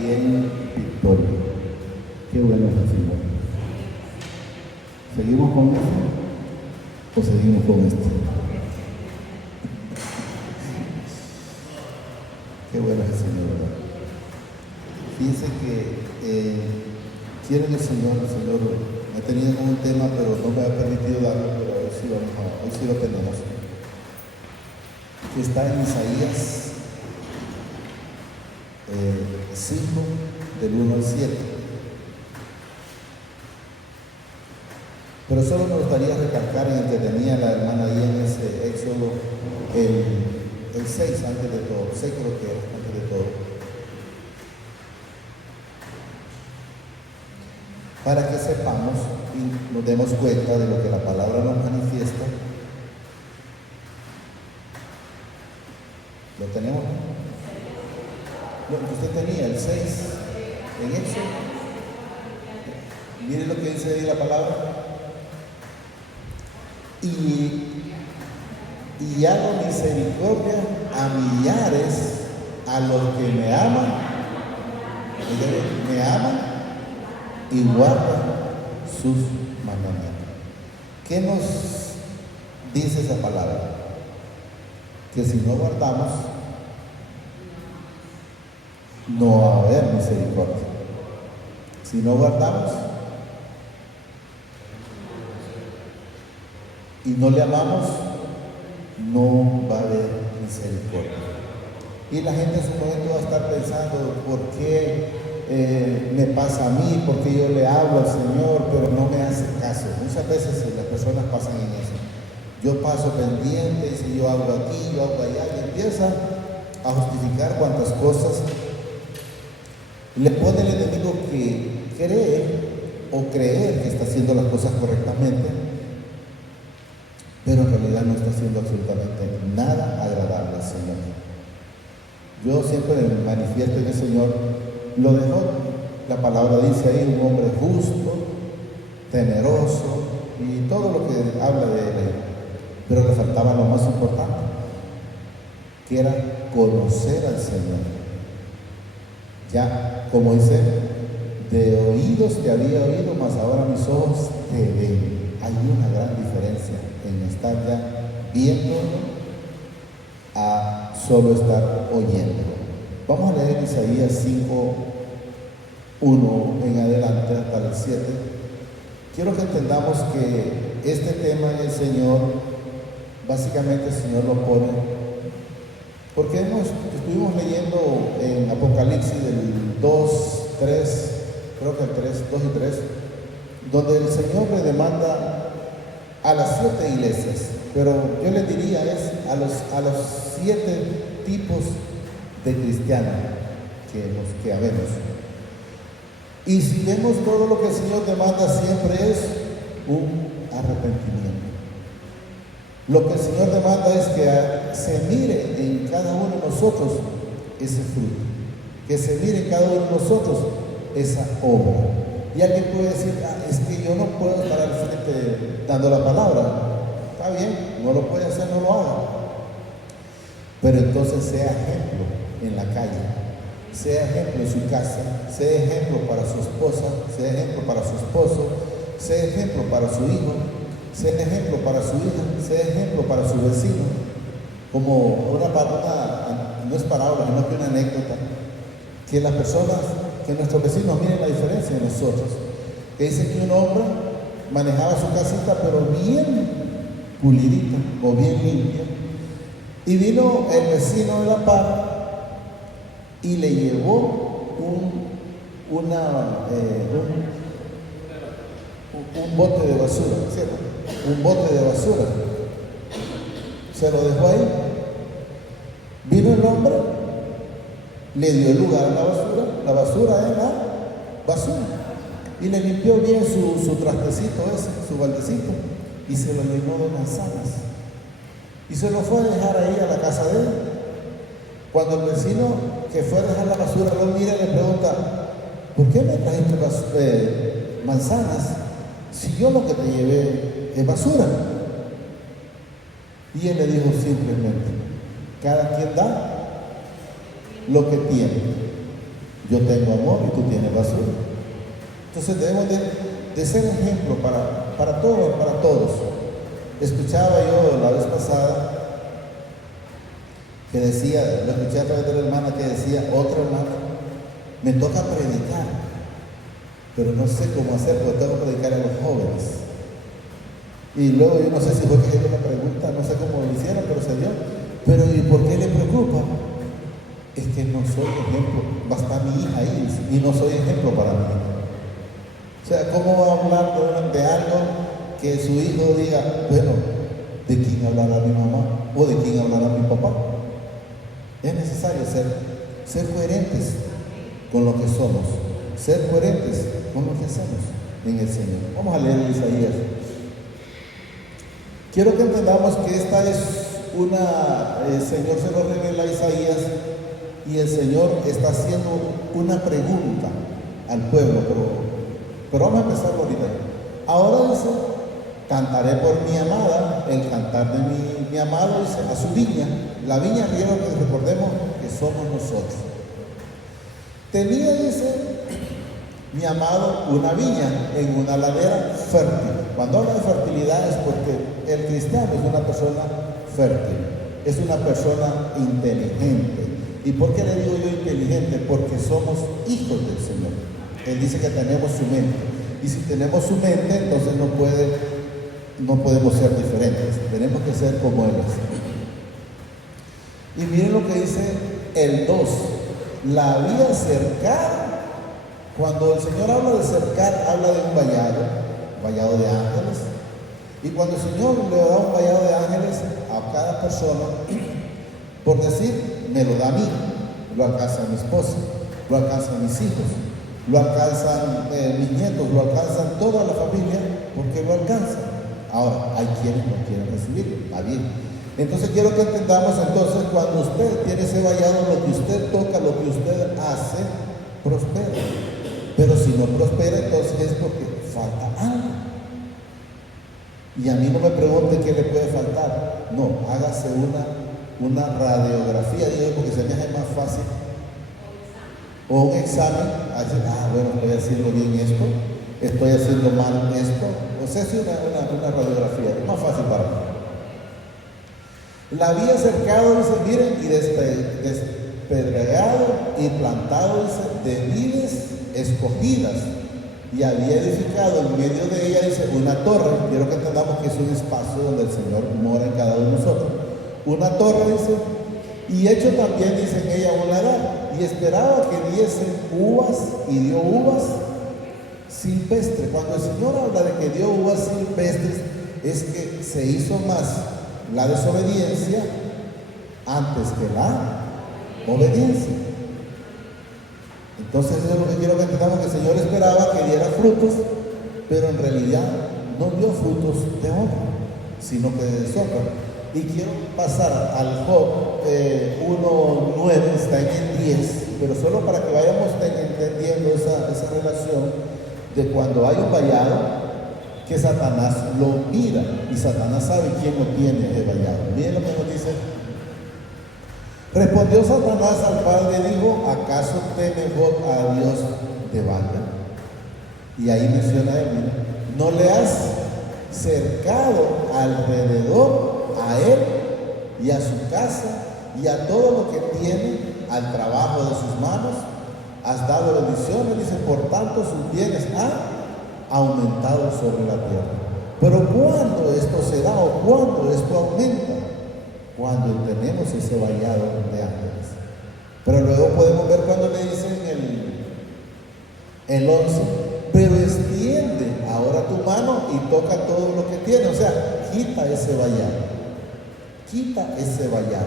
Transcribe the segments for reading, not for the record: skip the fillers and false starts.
y en victoria. Qué bueno es el Señor. ¿Seguimos con esto o seguimos con esto? Qué bueno es el Señor, ¿verdad? Fíjense que quiero que el Señor me ha tenido como un tema, pero no me ha permitido darlo, pero hoy sí lo tenemos. Que está en Isaías 5, del 1 al 7. Pero solo me gustaría recalcar en el que tenía la hermana ahí en ese Éxodo, el 6 antes de todo, 6 creo que era antes de todo. Para que sepamos y nos demos cuenta de lo que la palabra nos manifiesta. ¿Lo tenemos? Lo que usted tenía, el 6, en Éxodo. Mire lo que dice ahí la palabra. Y hago misericordia a millares a los que me aman. Me aman y guardan sus mandamientos. ¿Qué nos dice esa palabra? Que si no guardamos, no va a haber misericordia. Si no guardamos y no le amamos, no va a haber misericordia. Y la gente en su momento va a estar pensando, ¿por qué me pasa a mí? ¿Por qué yo le hablo al Señor pero no me hace caso? Muchas veces las personas pasan en eso. Yo paso pendiente, y si yo hago aquí, yo hago allá, y empieza a justificar cuantas cosas le pone el enemigo que cree o creer que está haciendo las cosas correctamente, pero en realidad no está haciendo absolutamente nada agradable al Señor. Yo siempre me manifiesto en el Señor, lo dejó, la palabra dice ahí, un hombre justo, temeroso, y todo lo que habla de él, pero le faltaba lo más importante, que era conocer al Señor. Ya, como dice, de oídos te había oído, mas ahora mis ojos te ven. Hay una gran diferencia en estar ya viéndolo a solo estar oyendo. Vamos a leer Isaías 5, 1 en adelante hasta el 7. Quiero que entendamos que este tema en el Señor, básicamente el Señor lo pone porque estuvimos leyendo en Apocalipsis del 2, 3, creo que el 3, 2 y 3, donde el Señor le demanda a las 7 iglesias, pero yo les diría es a los 7 tipos de cristianos que habemos. Y si vemos todo lo que el Señor demanda, siempre es un arrepentimiento. Lo que el Señor demanda es que se mire en cada uno de nosotros ese fruto, que se mire en cada uno de nosotros esa obra. Y alguien puede decir, es que yo no puedo estar al frente dando la palabra. Está bien, no lo puede hacer, no lo haga. Pero entonces sea ejemplo en la calle, sea ejemplo en su casa, sea ejemplo para su esposa, sea ejemplo para su esposo, sea ejemplo para su hijo, sea ejemplo para su hija, sea ejemplo para su vecino. Como no es parábola, sino que una anécdota, que las personas, que nuestros vecinos miren la diferencia de nosotros. Que dice que un hombre manejaba su casita, pero bien pulidita o bien limpia, y vino el vecino de la par y le llevó un bote de basura, ¿cierto? Un bote de basura. Se lo dejó ahí. Vino el hombre, le dio lugar a la basura en la basura, y le limpió bien su trastecito ese, su baldecito, y se lo llenó de manzanas. Y se lo fue a dejar ahí a la casa de él. Cuando el vecino que fue a dejar la basura lo mira y le pregunta, ¿por qué me trajiste manzanas si yo lo que te llevé es basura? Y él le dijo simplemente, cada quien da lo que tiene. Yo tengo amor y tú tienes basura. Entonces debemos de ser ejemplo para todos, para todos. Escuchaba yo la vez pasada que decía, lo escuché a través de la hermana que decía, otra hermana, me toca predicar, pero no sé cómo hacer porque tengo que predicar a los jóvenes. Y luego yo no sé si fue que ella me pregunta, no sé cómo lo hicieron, pero se dio. Pero ¿y por qué le preocupa? Es que no soy ejemplo, va a estar mi hija ahí y no soy ejemplo para mí. O sea, ¿cómo va a hablar de algo que su hijo diga, bueno, ¿de quién hablará mi mamá? ¿O de quién hablará mi papá? Es necesario ser coherentes con lo que somos, ser coherentes con lo que hacemos en el Señor. Vamos a leer Isaías. Quiero que entendamos que esta es el Señor se lo revela a Isaías y el Señor está haciendo una pregunta al pueblo, pero vamos a empezar ahorita. Ahora dice, cantaré por mi amada, el cantar de mi amado, dice, a su viña. La viña, quiero que recordemos que somos nosotros. Tenía, dice, mi amado, una viña en una ladera fértil. Cuando habla de fertilidad es porque el cristiano es una persona fértil, es una persona inteligente. ¿Y por qué le digo yo inteligente? Porque somos hijos del Señor. Él dice que tenemos su mente. Y si tenemos su mente, entonces no podemos ser diferentes. Tenemos que ser como Él es. Y miren lo que dice el 2. La había cercado. Cuando el Señor habla de cercar, habla de un vallado de ángeles. Y cuando el Señor le da un vallado de ángeles a cada persona, por decir, me lo da a mí, lo alcanza a mi esposa, lo alcanzan mis hijos, lo alcanzan mis nietos, lo alcanzan toda la familia, porque lo alcanzan. Ahora, hay quienes no quieren recibirlo, está bien. Entonces quiero que entendamos entonces, cuando usted tiene ese vallado, lo que usted toca, lo que usted hace, prospera. Pero si no prospera, entonces es porque falta algo. Y a mí no me pregunte qué le puede faltar. No, hágase una radiografía, digo, porque se me hace más fácil. O un examen, bueno, estoy haciendo bien esto, estoy haciendo mal esto. O sea, es una radiografía, es más fácil para mí. La había cercado, dice, miren, y despedregado y plantado, dice, de vides escogidas, y había edificado en medio de ella, dice, una torre. Quiero que entendamos que es un espacio donde el Señor mora en cada uno de nosotros. Una torre, dice, y hecho también, dice, en ella un lagar, y esperaba que diese uvas, y dio uvas silvestres. Cuando el Señor habla de que dio uvas silvestres, es que se hizo más la desobediencia antes que la obediencia. Entonces eso es lo que quiero que entendamos, que el Señor esperaba que diera frutos, pero en realidad no dio frutos de honra, sino que de deshonra. Y quiero pasar al Job 1:9, está en el 10, pero solo para que vayamos entendiendo esa relación de cuando hay un vallado, que Satanás lo mira, y Satanás sabe quién lo tiene el vallado. Miren lo que nos dice. Respondió Satanás al padre y dijo, ¿acaso teme Job a Dios de balde? Y ahí menciona él, mira, ¿no le has cercado alrededor a él y a su casa y a todo lo que tiene, al trabajo de sus manos? Has dado bendiciones, dice, por tanto sus bienes han aumentado sobre la tierra. Pero ¿cuándo esto se da o cuándo esto aumenta? Cuando tenemos ese vallado de ángeles. Pero luego podemos ver cuando le dicen el 11, pero extiende ahora tu mano y toca todo lo que tiene. O sea, quita ese vallado. Quita ese vallado.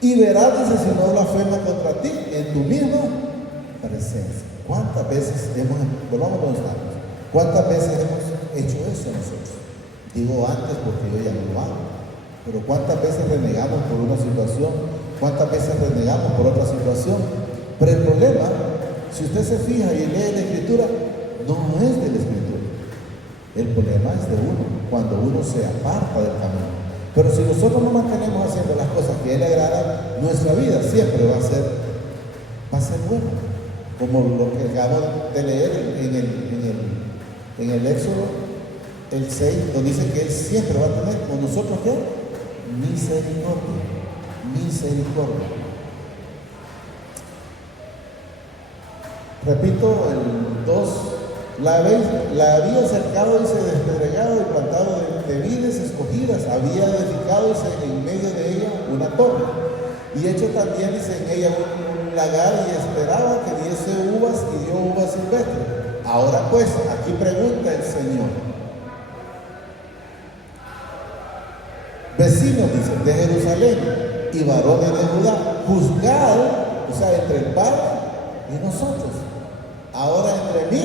Y verás, dice, si no blasfema contra ti en tu misma presencia. ¿Cuántas veces volvamos donde estamos? ¿Cuántas veces hemos hecho eso nosotros? Digo antes porque yo ya no lo hago. Pero ¿cuántas veces renegamos por una situación? ¿Cuántas veces renegamos por otra situación? Pero el problema, si usted se fija y lee la Escritura, no es de la Escritura. El problema es de uno, cuando uno se aparta del camino. Pero si nosotros no mantenemos haciendo las cosas que a Él le agradan, nuestra vida siempre va a ser va a ser bueno, como lo que acabo de leer en el Éxodo, el 6, donde dice que Él siempre va a tener con nosotros, ¿qué? Misericordia, misericordia. Repito, el 2, la había cercado y se despedregado y plantado de vides escogidas, había edificado en medio de ella una torre, y hecho también, dice, en ella un lagar, y esperaba que diese uvas, y dio uvas silvestres. Ahora pues, aquí pregunta el Señor: vecinos, dice, de Jerusalén y varones de Judá, juzgad, o sea, entre el Padre y nosotros, ahora entre mí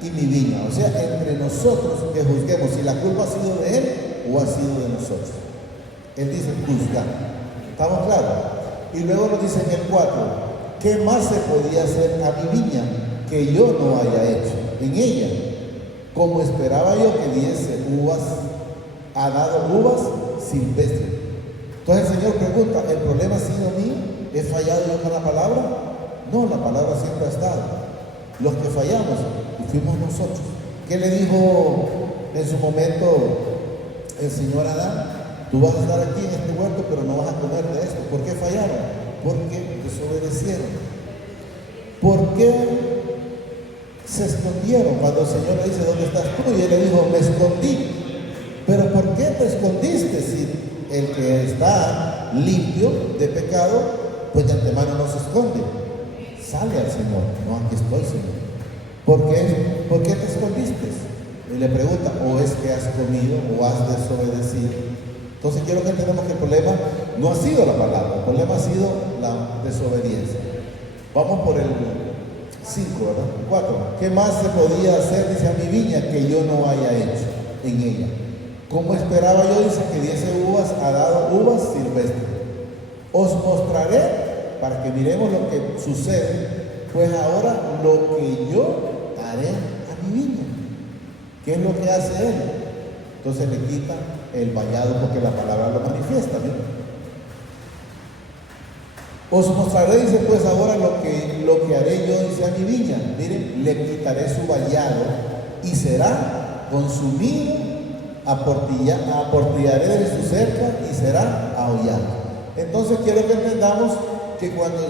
y mi viña, o sea, entre nosotros que juzguemos si la culpa ha sido de Él o ha sido de nosotros. Él dice juzgar. ¿Estamos claros? Y luego nos dice en el 4, ¿qué más se podía hacer a mi viña que yo no haya hecho en ella? Como esperaba yo que diese uvas, ha dado uvas silvestres. Entonces el Señor pregunta, ¿el problema ha sido mío? ¿He fallado yo con la palabra? No, la palabra siempre ha estado. Los que fallamos fuimos nosotros. ¿Qué le dijo en su momento el Señor a Adán? Tú vas a estar aquí en este huerto, pero no vas a comer de esto. ¿Por qué fallaron? Porque desobedecieron. ¿Por qué se escondieron? Cuando el Señor le dice, ¿dónde estás tú? Y él le dijo, me escondí. ¿Pero por qué te escondiste? Si el que está limpio de pecado, pues de antemano no se esconde. Sale al Señor. No, aquí estoy, Señor. ¿Por qué te escondiste? Y le pregunta, o es que has comido o has desobedecido. Entonces quiero que entendamos que el problema no ha sido la palabra, el problema ha sido la desobediencia. Vamos por el 5, ¿verdad? 4. ¿Qué más se podía hacer, dice, a mi viña que yo no haya hecho en ella? Como esperaba yo, dice, que diese uvas, ha dado uvas silvestres. Os mostraré, para que miremos lo que sucede, pues ahora lo que yo haré a mi viña. ¿Qué es lo que hace Él? Entonces le quita el vallado, porque la palabra lo manifiesta, ¿no? Os mostraré, dice, pues ahora lo que haré yo, dice, a mi viña. Miren, le quitaré su vallado y será consumido, aportillaré de su cerca y será aullado. Entonces quiero que entendamos que cuando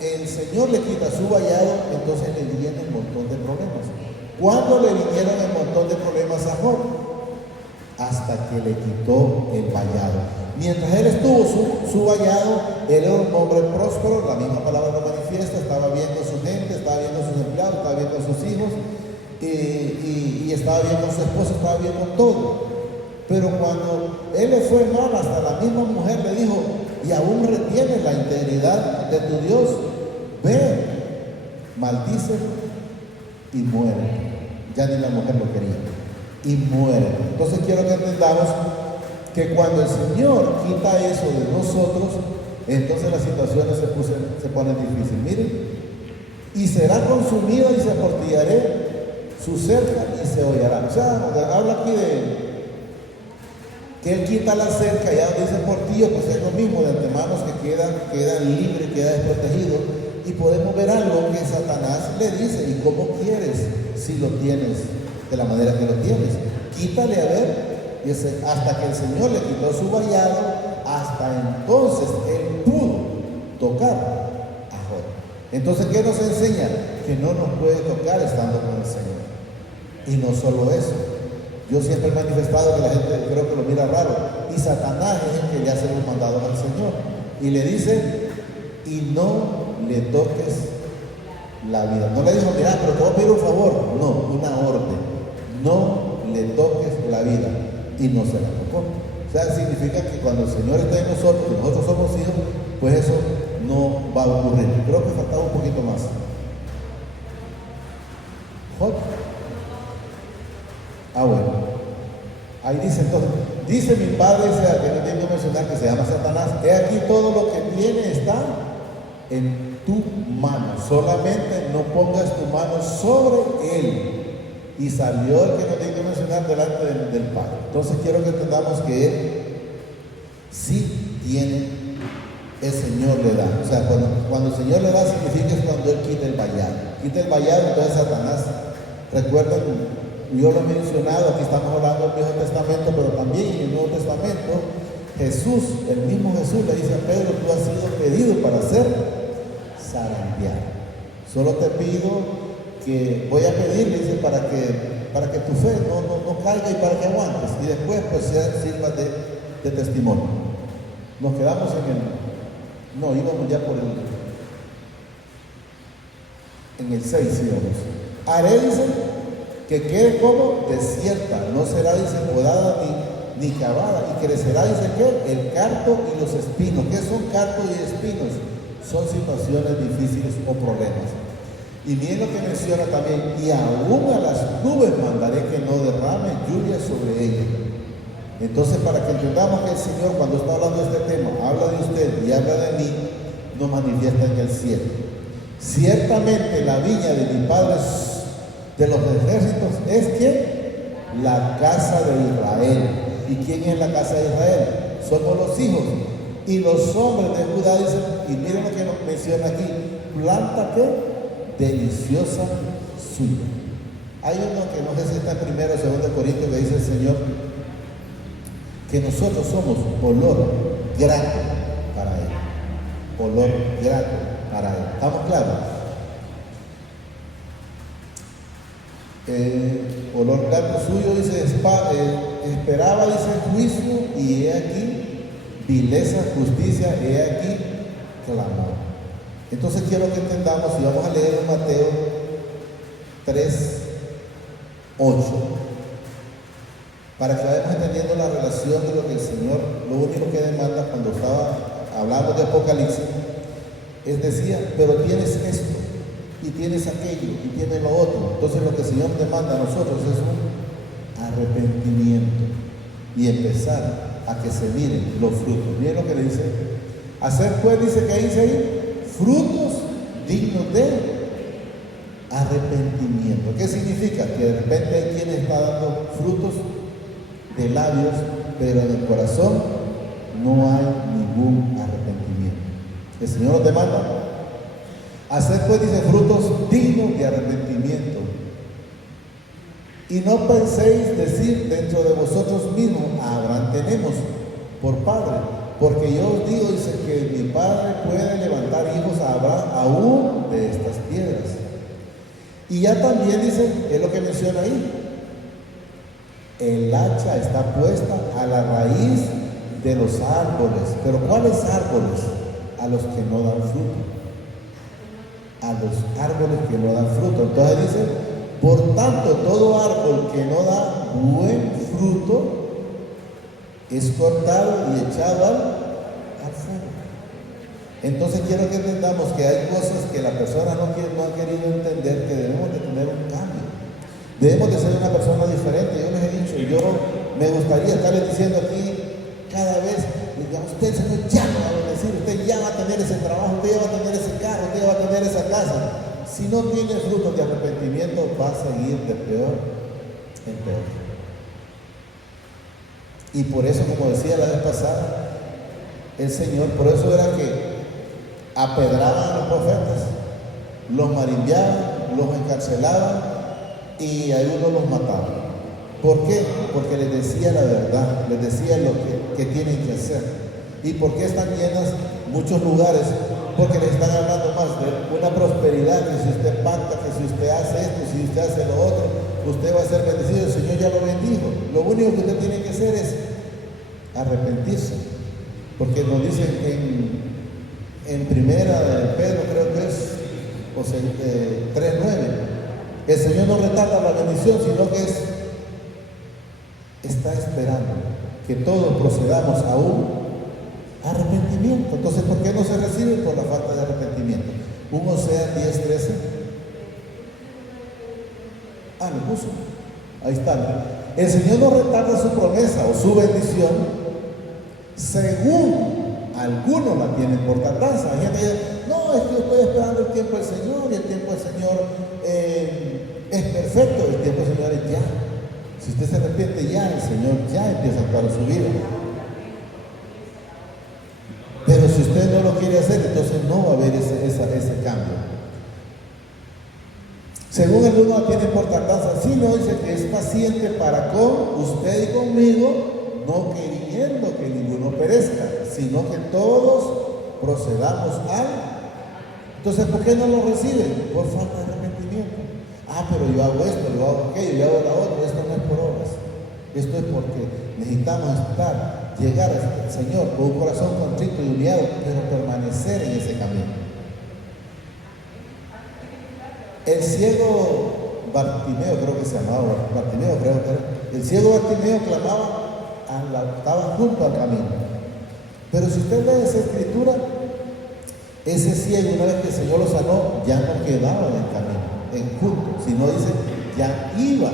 el Señor le quita su vallado, entonces le viene un montón de problemas. ¿Cuándo le vinieron un montón de problemas a Job? Hasta que le quitó el vallado. Mientras él estuvo su vallado, él era un hombre próspero, la misma palabra lo manifiesta, estaba bien con su gente, estaba bien con sus empleados, estaba bien con sus hijos, y estaba bien con su esposa, estaba bien con todo. Pero cuando él le fue mal, hasta la misma mujer le dijo, y aún retienes la integridad de tu Dios, ve, maldice y muere. Ya ni la mujer lo quería. Y muere. Entonces quiero que entendamos que cuando el Señor quita eso de nosotros, entonces las situaciones se ponen difíciles. Miren, y será consumido y se aportillaré su cerca y se hollará. O sea, habla aquí de que Él quita la cerca, ya dice portillo, pues es lo mismo, de antemano que quedan libres, queda desprotegido. Y podemos ver algo que Satanás le dice, ¿y cómo quieres si lo tienes de la manera que lo tienes? Quítale a ver. Y hasta que el Señor le quitó su vallado, hasta entonces Él pudo tocar a Job. Entonces, ¿qué nos enseña? Que no nos puede tocar estando con el Señor. Y no solo eso. Yo siempre he manifestado que la gente creo que lo mira raro. Y Satanás es el que le hace los mandados al Señor. Y le dice, y no le toques la vida. No le dijo, mira, pero te voy a pedir un favor. No, una orden. No le toques la vida. Y no se la tocó. O sea, significa que cuando el Señor está en nosotros y nosotros somos hijos, pues eso no va a ocurrir. Creo que faltaba un poquito más. Job. Bueno. Ahí dice entonces, dice mi padre, que no tengo que mencionar, que se llama Satanás, he aquí todo lo que tiene está en tu mano, solamente no pongas tu mano sobre él. Y salió el que no tengo que mencionar delante del Padre. Entonces quiero que entendamos que Él sí tiene el Señor le da. O sea, cuando el Señor le da significa que es cuando Él quita el vallado. Quita el vallado, entonces Satanás, recuerden, yo lo he mencionado, aquí estamos hablando del Viejo Testamento, pero también en el Nuevo Testamento, Jesús, el mismo Jesús le dice a Pedro: tú has sido pedido para ser zarandeado. Solo te pido que, voy a pedirle, dice, para que tu fe no caiga y para que aguantes. Y después pues sirva de testimonio. Nos quedamos íbamos ya por en el 6, íbamos. Haré, dice, que quede como desierta, no será, dice, podada ni cavada, y crecerá, dice, que el cardo y los espinos. ¿Qué son cardo y espinos? Son situaciones difíciles o problemas. Y miren lo que menciona también: y aún a las nubes mandaré que no derrame lluvia sobre ellas. Entonces, para que entendamos que el Señor, cuando está hablando de este tema, habla de usted y habla de mí, nos manifiesta en el cielo. Ciertamente la viña de mi Padre de los ejércitos es que la casa de Israel. ¿Y quién es la casa de Israel? Somos los hijos. Y los hombres de Judá dicen, y miren lo que nos menciona aquí: planta que deliciosa suya. Hay uno que no sé si está en 1 o 2 Corintios, que dice el Señor que nosotros somos olor grato para Él. Olor grato para Él. ¿Estamos claros? Olor grato suyo, dice, esperaba, dice, juicio, y he aquí vileza, justicia, he aquí clamor. Entonces quiero que entendamos, y vamos a leer en Mateo 3:8, para que vayamos entendiendo la relación de lo que el Señor, lo único que demanda cuando estaba hablando de Apocalipsis, es decía, pero tienes esto, y tienes aquello, y tienes lo otro. Entonces lo que el Señor demanda a nosotros es un arrepentimiento, y empezar a que se miren los frutos. Miren lo que le dice: hacer pues, dice, que dice ahí, frutos dignos de arrepentimiento. ¿Qué significa? Que de repente hay quien está dando frutos de labios, pero en el corazón no hay ningún arrepentimiento. El Señor nos demanda hacer pues, dice, frutos dignos de arrepentimiento. Y no penséis decir dentro de vosotros mismos: a Abraham tenemos por padre. Porque yo os digo, dice, que mi Padre puede levantar hijos a Abraham aún de estas piedras. Y ya también dice, es lo que menciona ahí: el hacha está puesta a la raíz de los árboles. ¿Pero cuáles árboles? A los que no dan fruto. A los árboles que no dan fruto. Entonces dice: por tanto, todo árbol que no da buen fruto es cortado y echado al fuego. Entonces quiero que entendamos que hay cosas que la persona no ha querido entender, que debemos de tener un cambio. Debemos de ser una persona diferente. Yo les he dicho, yo me gustaría estarles diciendo aquí cada vez: usted, Señor, ya no va a bendecir, usted ya va a tener ese trabajo, usted ya va a tener ese carro, usted ya va a tener esa casa. Si no tiene frutos de arrepentimiento, va a seguir de peor en peor. Y por eso, como decía la vez pasada, el Señor, por eso era que apedraban a los profetas, los marimbiaban, los encarcelaban y a algunos los mataban. ¿Por qué? Porque les decía la verdad, les decía lo que tienen que hacer. ¿Y por qué están llenas muchos lugares? Porque les están hablando más de una prosperidad, que si usted pacta, que si usted hace esto, si usted hace lo otro, usted va a ser bendecido. El Señor ya lo bendijo. Lo único que usted tiene que hacer es arrepentirse. Porque nos dice en primera de Pedro, creo que es, o sea, 3:9, el Señor no retarda la bendición, sino que está esperando que todos procedamos a un arrepentimiento. Entonces, ¿por qué no se recibe? Por la falta de arrepentimiento. 1 Oseas 10:13. Me puso. Ahí está. El Señor no retarda su promesa o su bendición, según algunos la tienen por tardanza. Hay gente que dice: no, es que yo estoy esperando el tiempo del Señor, y el tiempo del Señor es perfecto. El tiempo del Señor es ya. Si usted se arrepiente ya, el Señor ya empieza a actuar en su vida. Pero si usted no lo Según el uno tiene por tardanza, sino dice que es paciente para con usted y conmigo, no queriendo que ninguno perezca, sino que todos procedamos al. Entonces, ¿por qué no lo reciben? Por falta de arrepentimiento. Ah, pero yo hago esto, yo hago aquello, yo hago la otra. Esto no es por obras. Esto es porque necesitamos llegar al Señor con un corazón contrito y humillado, pero permanecer en ese camino. El ciego Bartimeo, creo que se llamaba Bartimeo, creo que era. El ciego Bartimeo clamaba, estaba junto al camino. Pero si usted lee esa escritura, ese ciego, una vez que el Señor lo sanó, ya no quedaba en el camino, junto, sino dice, ya iba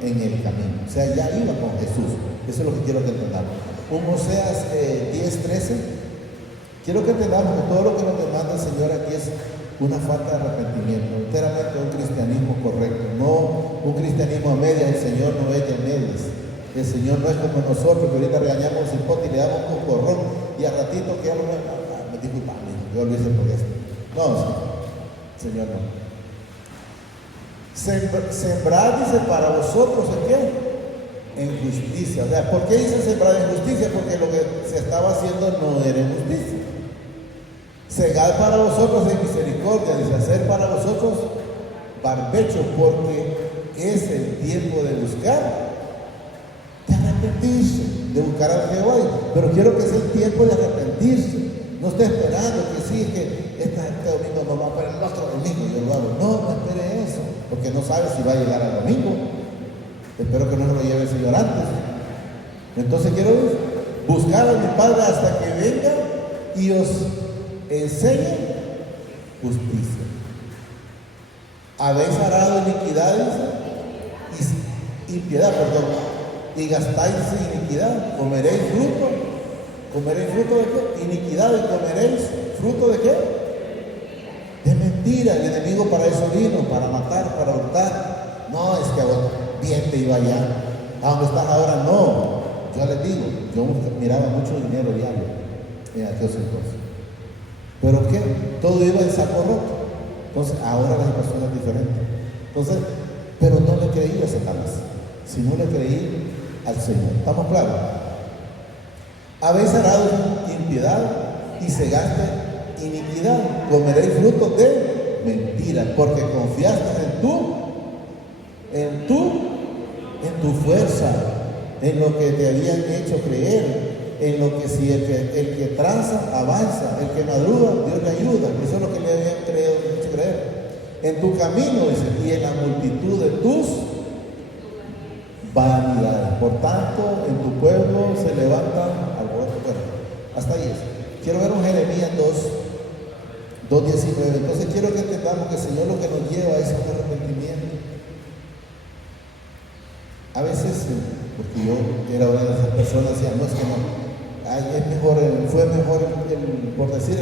en el camino, o sea, ya iba con Jesús. Eso es lo que quiero que entendamos. Un Oseas 10:13, quiero que entendamos que todo lo que nos demanda el Señor aquí es una falta de arrepentimiento, enteramente un cristianismo correcto, no un cristianismo a medias. El Señor no es de medias. El Señor no es como nosotros, que ahorita regañamos un cipote y le damos un corrón, y al ratito que ya me disculpa, yo lo hice por esto. No, Señor, no. Sembrar, dice, para vosotros, ¿en qué? En justicia. O sea, ¿por qué dice sembrar en justicia? Porque lo que se estaba haciendo no era en justicia. Segar para vosotros en misericordia, dice, hacer para vosotros barbecho, porque es el tiempo de buscar, de arrepentirse, de buscar al Jehová. Pero quiero que sea el tiempo de arrepentirse. No esté esperando que sí, que este domingo no va, pero el otro domingo yo lo hago. No espere eso, porque no sabe si va a llegar al domingo. Espero que no se lo lleve el Señor antes. Entonces quiero buscar a mi Padre hasta que venga y os enseñe justicia. Habéis arado iniquidades y impiedad, y gastáis iniquidad. Comeréis fruto de qué? Iniquidad. Y comeréis fruto de qué? De mentira. El enemigo para eso vino, para matar, para hurtar. No, es que bien te iba allá. ¿A dónde estás ahora? No. Yo les digo, yo miraba mucho dinero diario en aquellos entonces. ¿Pero qué? Todo iba en saco roto. Entonces, ahora la situación es diferente. Entonces, pero no le creí a Satanás, sino le creí al Señor. ¿Estamos claros? Habéis arado impiedad y segaste iniquidad. Comeréis frutos de mentira, porque confiaste en tu fuerza, en lo que te habían hecho creer, en lo que si el que tranza avanza, el que madruga, Dios le ayuda. Eso es lo que le habían hecho creer. En tu camino, dice, y en la multitud de tus vanidades. Por tanto, en tu pueblo se levantan alborotos. Bueno, hasta ahí es. Quiero ver un Jeremías 2:19. Entonces quiero que entendamos que el Señor lo que nos lleva es un arrepentimiento. A veces, porque yo era una de esas personas, decía, no, es que no, es mejor, fue mejor, por decir,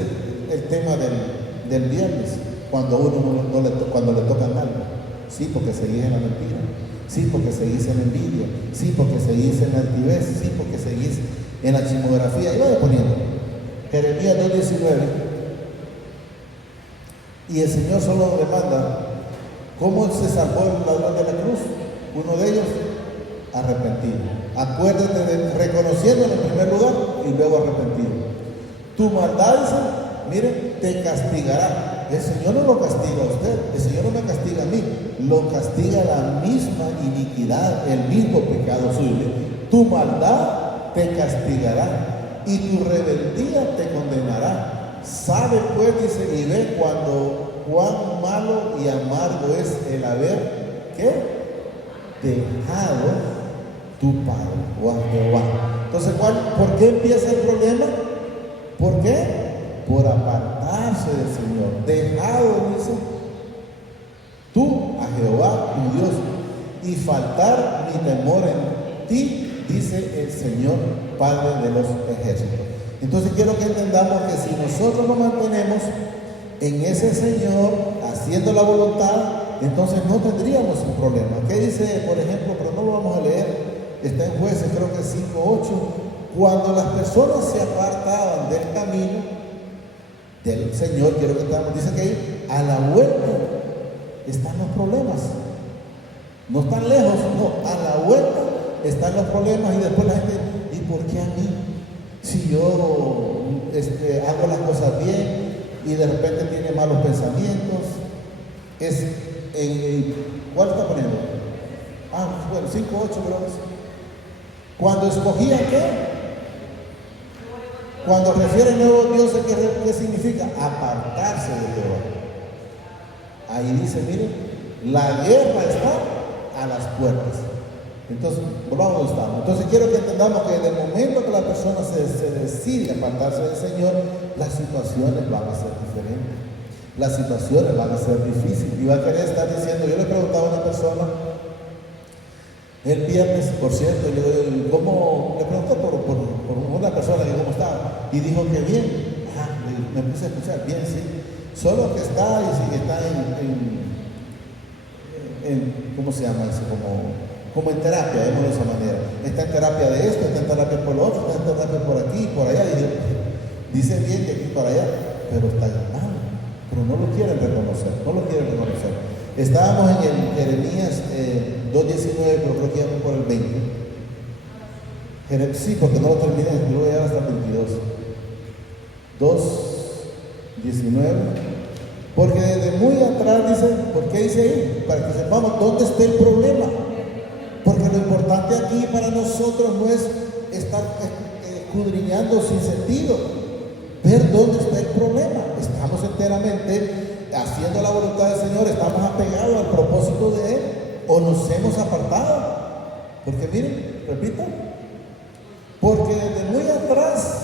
el tema del viernes, cuando uno cuando le tocan algo. Sí, porque seguís en la mentira. Sí, porque seguís en la envidia. Sí, porque seguís en la altivez. Sí, porque seguís en la chismografía. Y vaya poniendo Jeremías 2:19. Y el Señor solo nos demanda cómo se salvó el ladrón de la cruz. Uno de ellos, arrepentido. Acuérdate de reconociéndolo en primer lugar y luego arrepentido. Tu maldad, mire, te castigará. El Señor no lo castiga a usted, el Señor no me castiga a mí, lo castiga la misma iniquidad, el mismo pecado suyo. Tu maldad te castigará y tu rebeldía te condenará. Sabe pues, dice, y ve cuán malo y amargo es el haber, ¿qué? Dejado tu Padre o a Jehová. Entonces, ¿por qué empieza el problema? ¿Por qué? Por apartarse del Señor. Dejado, dice, tú a Jehová tu Dios, y faltar mi temor en ti, dice el Señor Padre de los ejércitos. Entonces quiero que entendamos que si nosotros nos mantenemos en ese Señor, haciendo la voluntad, entonces no tendríamos un problema. ¿Qué dice, por ejemplo? Pero no lo vamos a leer. Está en Jueces, creo que 5:8. Cuando las personas se apartaban del camino del Señor, quiero que estamos, dice que a la vuelta están los problemas. No están lejos, no, a la vuelta están los problemas y después la gente, ¿y por qué a mí? Si yo hago las cosas bien y de repente tiene malos pensamientos. ¿Cuál está poniendo? Bueno, 5, 8 grados. Cuando escogía ¿qué? Cuando refiere el nuevo Dios, ¿qué significa? Apartarse de Jehová. Ahí dice, miren, la guerra está a las puertas. Entonces, volvamos donde estamos. Entonces quiero que entendamos que en el momento que la persona se decide apartarse del Señor, las situaciones van a ser diferentes. Las situaciones van a ser difíciles. Y va a querer estar diciendo, yo le preguntaba a una persona el viernes, por cierto, le pregunté por una persona que cómo estaba, y dijo que bien. Me puse a escuchar, bien, sí. Solo que está ¿cómo se llama eso? Como en terapia, de esa manera. Está en terapia de esto, está en terapia por lo otro, está en terapia por aquí, por allá. Dice bien que aquí para allá, pero está mal. Pero no lo quieren reconocer, no lo quieren reconocer. Estábamos en el Jeremías 2:19, pero creo que ya por el 20. Sí, porque no lo terminé, yo voy a llegar hasta el 22. 2:19. Porque desde muy atrás dice, ¿por qué dice ahí? Para que sepamos dónde está el problema. Porque lo importante aquí para nosotros no es estar escudriñando sin sentido, ver dónde está el problema. Estamos enteramente haciendo la voluntad del Señor, estamos apegados al propósito de Él, o nos hemos apartado. Porque miren, repito, porque desde muy atrás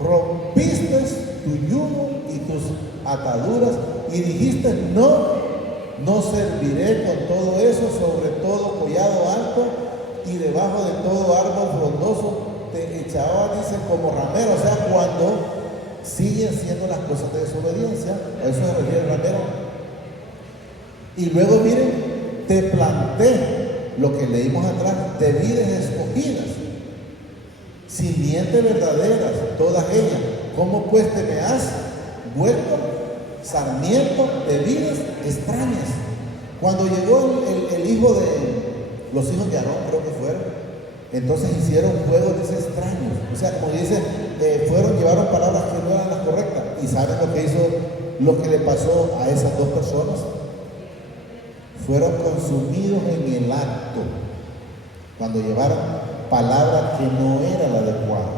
rompiste tu yugo y tus ataduras y dijiste, no serviré con todo eso, sobre todo collado alto y debajo de todo árbol frondoso te echaba, dice, como ramero. O sea, cuando siguen siendo las cosas de desobediencia, a eso se refiere el ramero. Y luego miren, te planté, lo que leímos atrás, de vides escogidas, simientes verdaderas, todas ellas. ¿Cómo pues te me has vuelto sarmiento de vides extrañas? Cuando llegó el hijo de los hijos de Aarón, creo que fueron, entonces hicieron juegos extraños. O sea, como dice, llevaron palabras que no eran las correctas. ¿Y saben lo que le pasó a esas dos personas? Fueron consumidos en el acto, cuando llevaron palabras que no era la adecuada.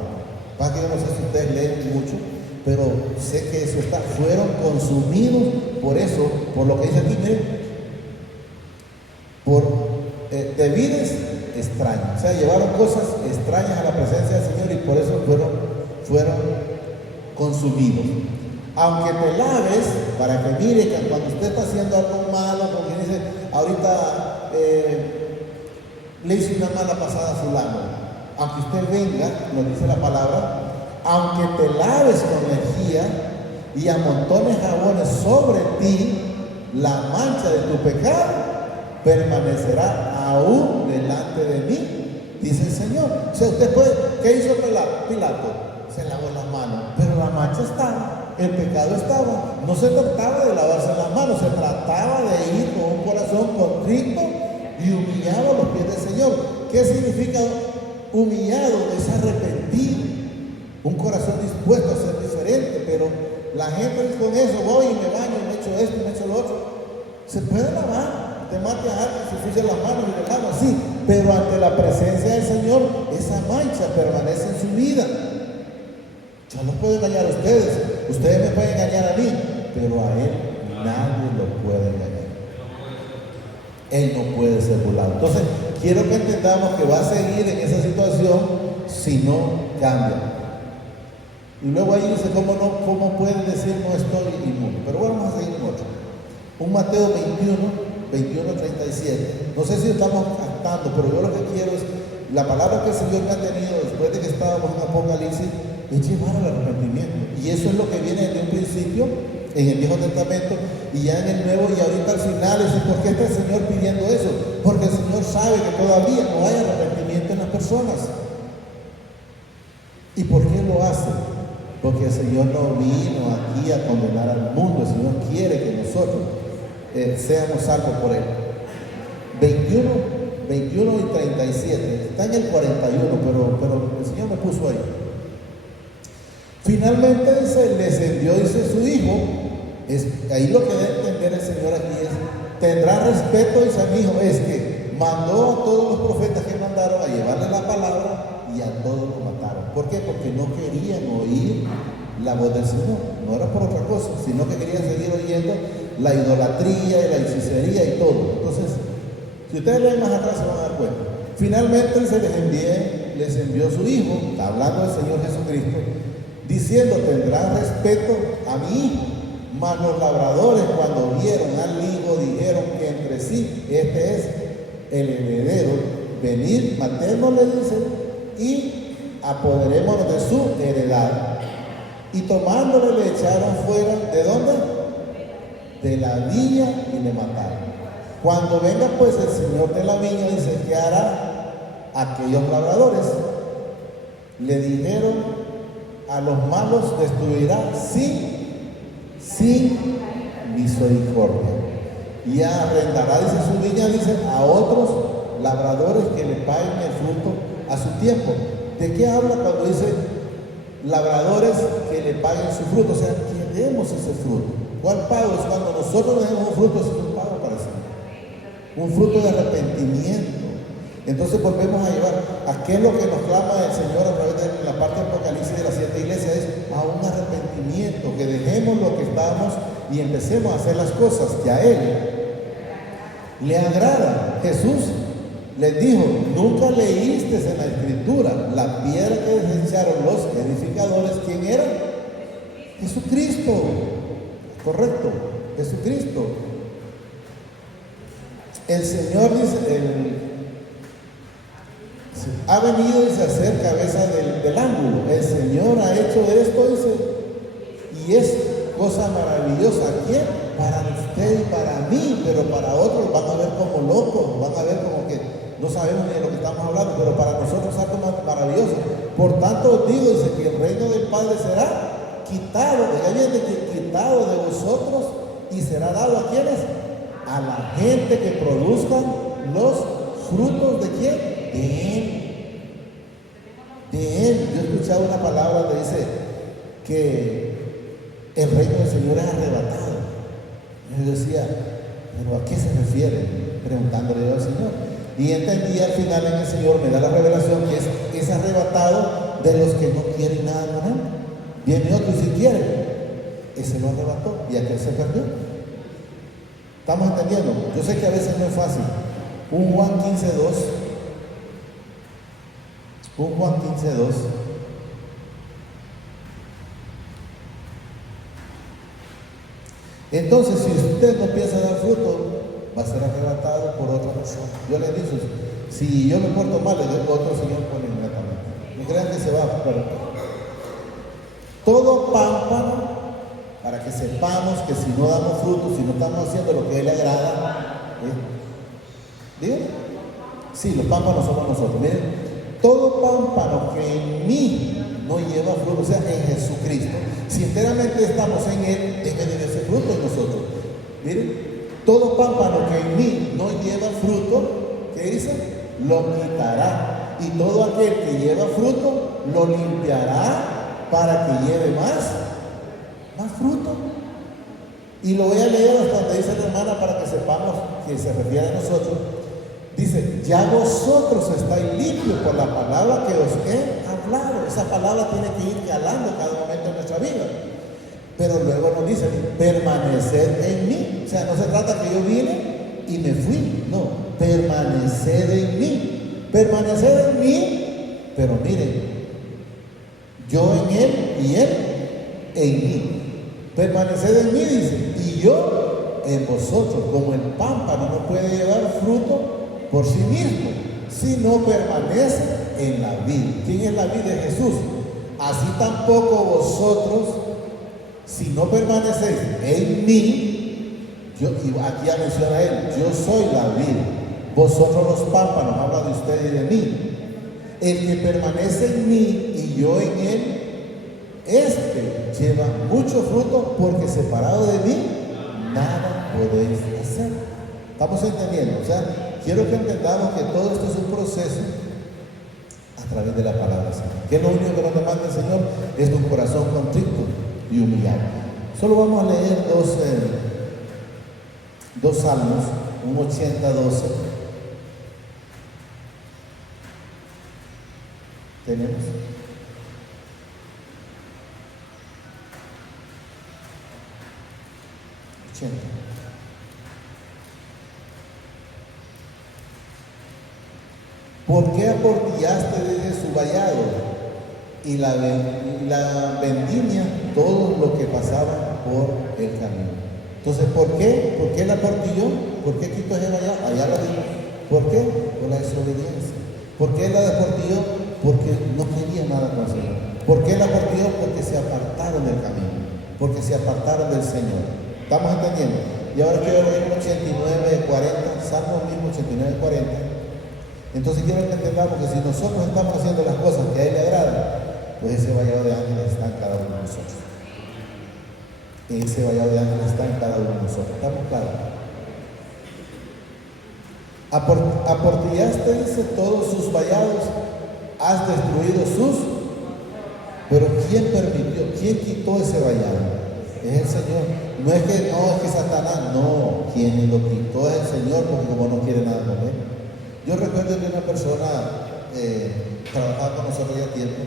Para que yo no sé si ustedes leen mucho, pero sé que eso está. Fueron consumidos por eso, por lo que dice aquí, miren, de vides extrañas. O sea, llevaron cosas extrañas a la presencia del Señor y por eso fueron consumidos. Aunque te laves, para que mire que cuando usted está haciendo algo malo, como que dice, ahorita le hice una mala pasada a fulano, aunque usted venga, nos dice la palabra, aunque te laves con energía y amontones jabones sobre ti, la mancha de tu pecado permanecerá aún delante de mí, dice el Señor. O sea, usted puede, ¿qué hizo Pilato? Se lavó las manos, pero la mancha estaba, el pecado estaba. No se trataba de lavarse las manos, se trataba de ir con un corazón contrito y humillado a los pies del Señor. ¿Qué significa humillado? Es arrepentido, un corazón dispuesto a ser diferente. Pero la gente con eso, voy y me baño y me echo esto y me echo lo otro. Se puede lavar, te mate a alguien, se ensucia las manos y le lava así, pero ante la presencia del Señor, esa mancha permanece en su vida. Yo no puedo engañar a ustedes me pueden engañar a mí, pero a Él nadie lo puede engañar. Él no puede ser burlado. Entonces, quiero que entendamos que va a seguir en esa situación si no cambia. Y luego ahí dice, ¿cómo pueden decir no estoy inmundo? Pero bueno, vamos a seguir con otro. Un Mateo 21:37. No sé si estamos captando, pero yo lo que quiero es, la palabra que el Señor me ha tenido después de que estábamos en Apocalipsis, es llevar al arrepentimiento. Y eso es lo que viene desde un principio en el Viejo Testamento y ya en el Nuevo, y ahorita al final. ¿Por qué está el Señor pidiendo eso? Porque el Señor sabe que todavía no hay arrepentimiento en las personas. ¿Y por qué lo hace? Porque el Señor no vino aquí a condenar al mundo. El Señor quiere que nosotros seamos salvos por él. 21 y 37, está en el 41, pero el Señor me puso ahí. Finalmente dice, les envió, dice, su hijo. Ahí lo que debe entender el Señor aquí es, tendrá respeto, dice a mi hijo, es que mandó a todos los profetas que mandaron a llevarle la palabra y a todos los mataron. ¿Por qué? Porque no querían oír la voz del Señor, no era por otra cosa, sino que querían seguir oyendo la idolatría y la hechicería y todo. Entonces, si ustedes leen más atrás se van a dar cuenta. Finalmente les envió su hijo, está hablando del Señor Jesucristo, diciendo, tendrá respeto a mi hijo. Mas los labradores, cuando vieron al hijo, dijeron que entre sí, este es el heredero, venid, matémosle, dice, y apoderémonos de su heredad. Y tomándole le echaron fuera, ¿de dónde? De la viña, y le mataron. Cuando venga pues el Señor de la viña, dice, ¿qué hará aquellos labradores? Le dijeron, a los malos destruirá sin misericordia. Y arrendará, dice, su viña, dice, a otros labradores que le paguen el fruto a su tiempo. ¿De qué habla cuando dice labradores que le paguen su fruto? O sea, que demos ese fruto. ¿Cuál pago? Es cuando nosotros demos un fruto, es un pago para el Señor. Un fruto de arrepentimiento. Entonces volvemos a llevar a qué es lo que nos clama el Señor a través de la parte de Apocalipsis de las 7 iglesias, es a un arrepentimiento, que dejemos lo que estamos y empecemos a hacer las cosas que a Él le agrada. Jesús les dijo, nunca leíste en la Escritura la piedra que desecharon los edificadores, ¿quién era? Jesucristo. Correcto, Jesucristo. El Señor dice, ha venido, dice, a ser cabeza del ángulo. El Señor ha hecho esto, dice, y es cosa maravillosa. ¿A quién? Para usted y para mí, pero para otros van a ver como locos, van a ver como que no sabemos ni de lo que estamos hablando, pero para nosotros es algo maravilloso. Por tanto os digo, dice, que el reino del Padre será quitado, ya viene quitado de vosotros y será dado ¿a quiénes? A la gente que produzcan los frutos de ¿quién? De Él. De Él. Yo he escuchado una palabra que dice que el reino del Señor es arrebatado. Yo decía, ¿pero a qué se refiere? Preguntándole yo al Señor. Y entendí al final en el Señor, me da la revelación que es arrebatado de los que no quieren nada con Él. Viene otro y si quiere, ese lo arrebató y aquel se perdió. ¿Estamos entendiendo? Yo sé que a veces no es fácil. Un Juan 15:2. Un Juan 15:2. Entonces, si usted no piensa dar fruto, va a ser arrebatado por otra persona. Yo le dije, si yo me porto mal, otro Señor pone inmediatamente. No crean que se va, pero todo pámpano, para que sepamos que si no damos fruto, si no estamos haciendo lo que a Él le agrada, ¿digo? Sí, los pámpanos somos nosotros. Miren, todo pámpano que en mí no lleva fruto, o sea, en Jesucristo, si enteramente estamos en Él, deje de ese fruto en nosotros. Miren, todo pámpano que en mí no lleva fruto, ¿qué dice? Lo quitará. Y todo aquel que lleva fruto, lo limpiará para que lleve más fruto. Y lo voy a leer hasta donde dice la hermana para que sepamos que se refiere a nosotros. Dice, ya vosotros estáis limpios por la palabra que os he hablado. Esa palabra tiene que ir calando cada momento de nuestra vida. Pero luego nos dice, permaneced en mí. O sea, no se trata que yo vine y me fui. No, permaneced en mí. Permaneced en mí. Pero miren, yo en Él y Él en mí. Permaneced en mí, dice, y yo en vosotros. Como el pámpano no puede llevar fruto por sí mismo, si no permanece en la vid. ¿Quién es la vid? De Jesús. Así tampoco vosotros, si no permanecéis en mí, y aquí ya menciona Él, yo soy la vid, vosotros los pámpanos, habla de usted y de mí. El que permanece en mí y yo en Él, este lleva mucho fruto, porque separado de mí nada podéis hacer. ¿Estamos entendiendo? O sea, quiero que entendamos que todo esto es un proceso a través de la palabra, Señor. Que lo único que nos demanda el Señor es un corazón contrito y humillado. Solo vamos a leer dos salmos, un 80-12. Tenemos. ¿Por qué aportillaste desde su vallado y la vendimia todo lo que pasaba por el camino? Entonces, ¿por qué? ¿Por qué la aportilló? ¿Por qué quitó ese vallado? Allá lo dijo. ¿Por qué? Por la desobediencia. ¿Por qué la deportilló? Porque no quería nada con el Señor. ¿Por qué la aportilló? Porque se apartaron del camino, porque se apartaron del Señor. ¿Estamos entendiendo? Y ahora quiero leer 89:40, Salmo mismo 89:40. Entonces quiero que entendamos que si nosotros estamos haciendo las cosas que a Él le agradan, pues ese vallado de ángeles está en cada uno de nosotros. Ese vallado de ángeles está en cada uno de nosotros. ¿Estamos claros? Aportillaste, dice, todos sus vallados, has destruido sus. Pero ¿quién permitió? ¿Quién quitó ese vallado? Es el Señor. No es que Satanás, no. Quien lo quitó es el Señor, porque como no quiere nada con Él. Yo recuerdo que una persona trabajaba con nosotros ya tiempo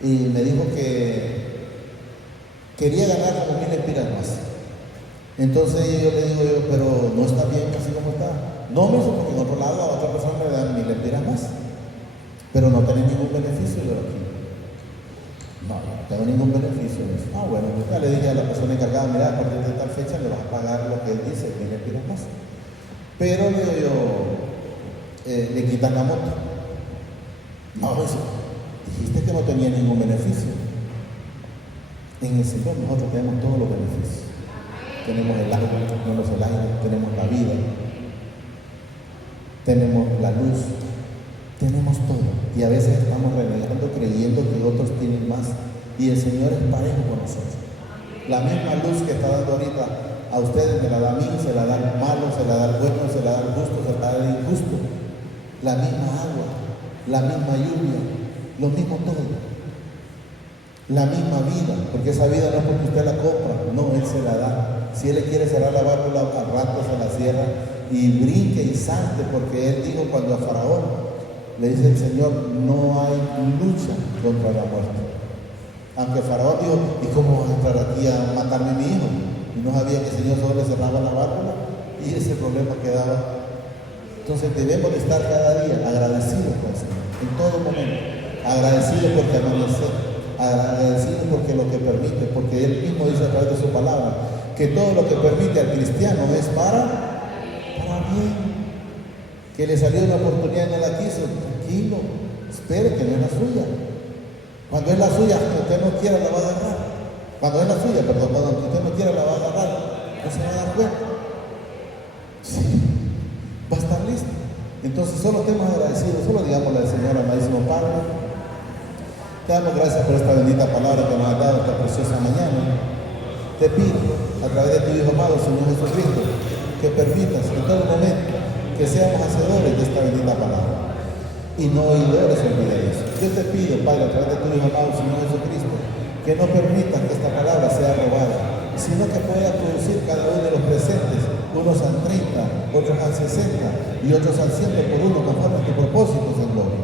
y me dijo que quería ganar como 1000 lempiras más. Entonces yo le digo, pero no está bien así como está. No, me dijo, porque en otro lado a otra persona le dan 1000 lempiras más, pero no tenés ningún beneficio de aquí. No tengo ningún beneficio. Bueno, ya le dije a la persona encargada, mira, a partir de tal fecha le vas a pagar lo que él dice, 1000 lempiras más. Pero le digo yo, le quitan la moto. No, dijiste que no tenía ningún beneficio. En el Señor nosotros tenemos todos los beneficios. Tenemos el agua, tenemos el aire, tenemos la vida, tenemos la luz, tenemos todo. Y a veces estamos renegando, creyendo que otros tienen más. Y el Señor es parejo con nosotros. La misma luz que está dando ahorita a ustedes me la da a mí, se la da al malo, se la da al bueno, se la da al justo, se la da al injusto. La misma agua, la misma lluvia, lo mismo todo. La misma vida, porque esa vida no es porque usted la compra, no, Él se la da. Si Él le quiere cerrar la válvula, al rato se la cierra y brinque y salte, porque Él dijo cuando a Faraón le dice el Señor, no hay lucha contra la muerte. Aunque Faraón dijo, ¿y cómo vas a entrar aquí a matarme a mi hijo? Y no sabía que el Señor solo le cerraba la válvula y ese problema quedaba. Entonces debemos de estar cada día agradecidos con el Señor, en todo momento. Agradecidos porque amanecer, agradecidos porque lo que permite, porque Él mismo dice a través de su palabra, que todo lo que permite al cristiano es para bien. Que le salió una oportunidad y no la quiso, tranquilo, espere que no es la suya. Cuando es la suya, aunque usted no quiera, la va a agarrar. Cuando es la suya, perdón, cuando usted no quiera, la va a agarrar, no se va a dar cuenta. Sí, va a estar listo. Entonces, solo estemos agradecidos, solo digámosle al Señor, amadísimo Padre, te damos gracias por esta bendita palabra que nos has dado esta preciosa mañana. Te pido, a través de tu Hijo amado, Señor Jesucristo, que permitas en todo momento que seamos hacedores de esta bendita palabra y no oidores olvidadizos. Yo te pido, Padre, a través de tu Hijo amado, Señor Jesucristo, que no permitas que esta palabra sea robada, sino que pueda producir cada uno de los presentes, unos al 30, otros al 60 y otros al 100 por uno, conforme a tus propósitos en gloria.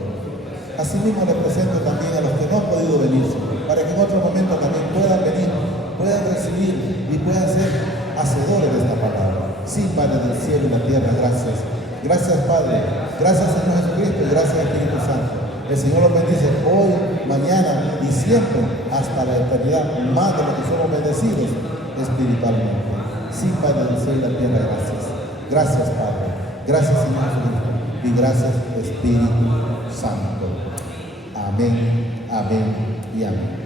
Asimismo le presento también a los que no han podido venir, para que en otro momento también puedan venir, puedan recibir y puedan ser hacedores de esta palabra. Sí, Padre del cielo y la tierra, gracias. Gracias, Padre. Gracias, Señor Jesucristo, y gracias, Espíritu Santo. El Señor los bendice hoy, mañana y siempre, hasta la eternidad, más de lo que somos bendecidos espiritualmente. Sí, Padre del cielo y la tierra, gracias. Gracias, Padre. Gracias, Señor Jesucristo. Y gracias, Espíritu Santo. Amén, amén y amén.